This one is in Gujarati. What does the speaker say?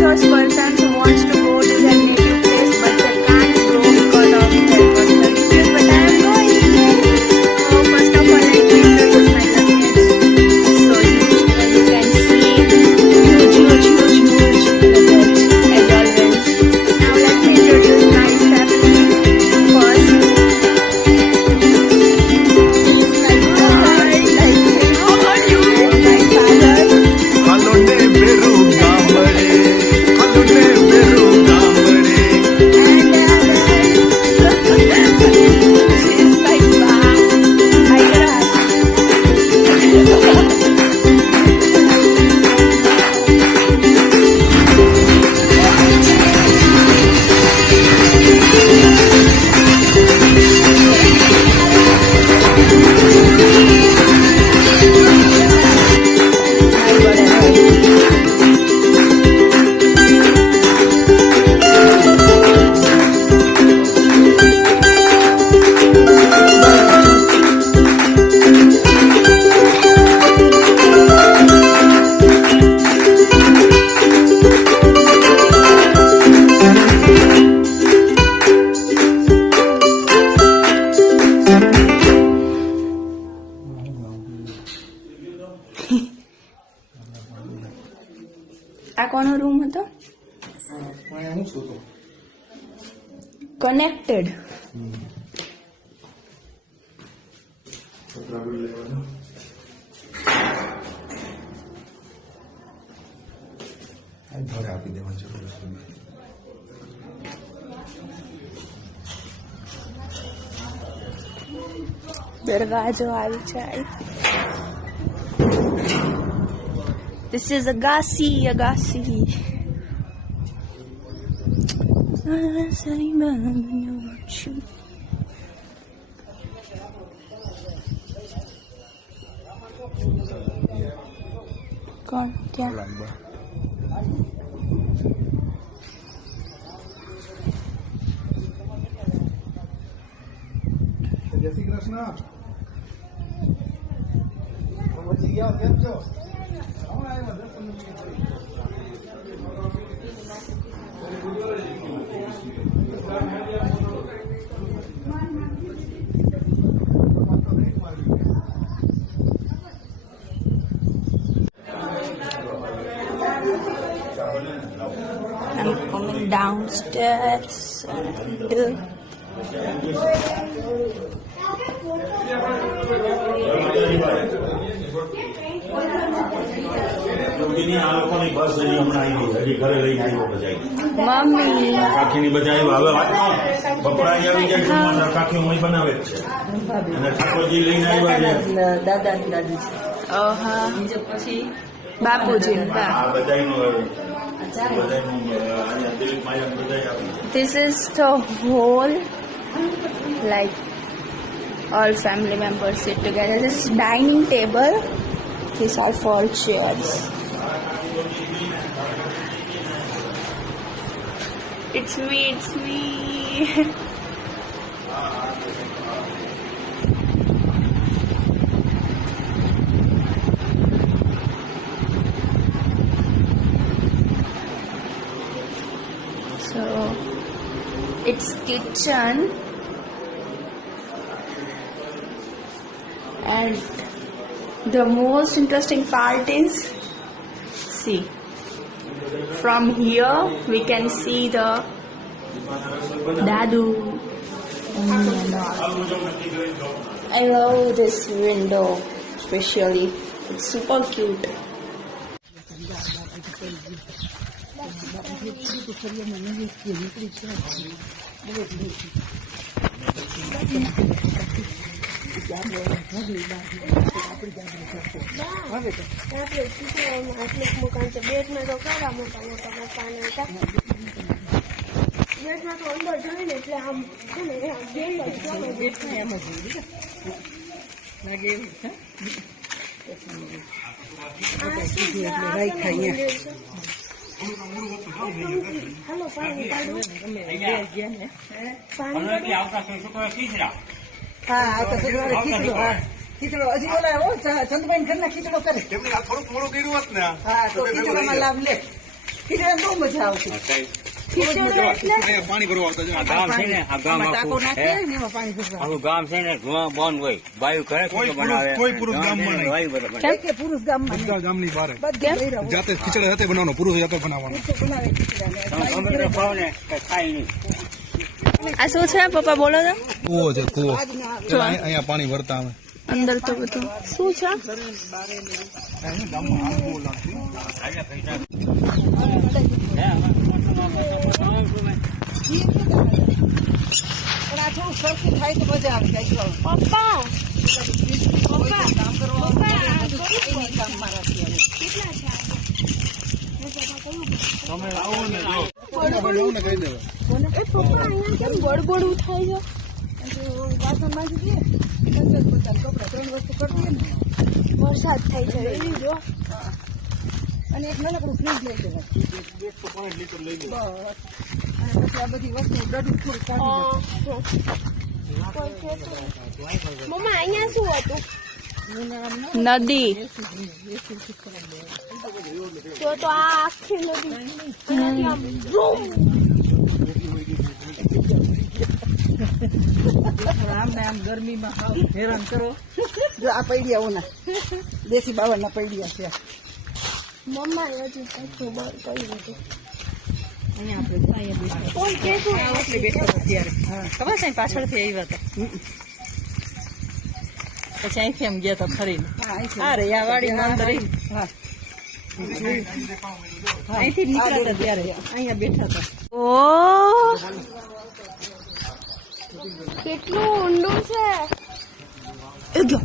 those persons who wants to go to their native place but they can't go because of their personal issues. But I am going. So first of all, let me introduce myself. So you can see huge luggage as always. Now let me introduce myself first. આ કોનો રૂમ હતો? કનેક્ટેડ. આપી દેવાનું છે. દરવાજો આવી જાય. This is Agassi. કોણ ત્યાં? જય શ્રી કૃષ્ણ. કેમ છો? I'm coming downstairs and mummy કાકીની બજાવી હવે બપોરાઈ આવી જાય કાકી હું બનાવે જ છે અને ઠાકોરજી લઈને આવ્યા છે દાદાની દાદી છે. ઓહા બીજે પછી બાપુજી. આ બધાયનું દિલીપ માયા બધાય આપી. This is the whole, like all family members sit together. This is dining table. These are 4 chairs. It's me. So it's kitchen and the most interesting part is, see, from here we can see the Dadu. I love this window especially. It's super cute. મકાન છે બેટમાં તો કેવા મોટા મોટા મકાન હતા. બેટમાં તો અંદર જાય ને એટલે આમ છે ને બેટમાં એમ જ લાગે એવું છે. હાલો પાણી કાઢો. હા આવતા શુક્રવારે ખીચડો. હા ખીચડો હજી બોલાવો ચંદભાઈ ઘરના ખીચડો કરે. થોડુંક મોડું કર્યું હોત ને. હા તો ખીચડોમાં લાભ લે. ખીચડી બહુ મજા આવતી. અહીંયા પાણી ભરવા આવતા આ ગામ છે ને આ ગામ આમાં ટાંકો આખું નાખીએ હે? ને એમાં પાણી ભરવા. આખું ગામ છે ને ધુઆ બંધ હોય બાયું કરે કોઈ ખીચડો બનાવે કોઈ પુરુષ ગામમાં છે ને નહીં. વાયુ બધા બનાવે. કે પુરુષ ગામમાં બધા ગામની બહાર બધે લઈ રહ્યો. જાતે ખીચડી જાતે બનાવવાનો પુરુષ જાતે બનાવવાનો પુરુષો બનાવે ખીચડાને. તમે ગમે તે ખાઓ ને કઈ ખાય નહીં. આ શું છે પપ્પા બોલો તો કૂવો છે કૂવો આજના પેલા અહીંયા પાણી ભરતા અમે અંદર તો બધું શું છે પણ આ થોડું સરખું થાય તો મજા આવે કઈ ખાવાનું. પપ્પા કામ કરવા બધું કઈ નહીં કામ મારાથી હવે. બનાવો ને કહી દેવા એ પપ્પા અહીંયા કેમ ગડબડું થાય છે અને જો વાસણ માંજી દઈએ, પંચાયત પોતાના કપડાં 3 વસ્તુ કરી દઈએ ને. વરસાદ થાય છે એવી જો અને એક નાનકડું ફ્રીજ લઈ દેવાય. બસ. અને પછી આ બધી વસ્તુ ડડું થોડું કાઢી મમ્મા અહીંયા શું હતું નદી જો તો આ આખી નદી એનાથી આમ ઝૂમ. આમ ને આમ ગરમીમાં હાવ હેરાન કરો. જો આ પૈડિયાઓના દેશી બાવળના પૈડિયા છે. મમ્મા હજી પાછું બંધ કરી દીધું અહીંયા આપણે અહીંયા બેઠા. કોઈ કે શું એટલે બેઠા હતા ત્યારે. ખબર છે પાછળથી આવ્યા હતા. પછી અહીંથી એમ ગયા હતા ફરીને. હા રે આ વાડીમાં અંદર રહી. હા અહીંથી નીકળ્યા હતા ત્યારે અહીંયા બેઠા હતા. ઓ કેટલું ઊંડું છે એ જો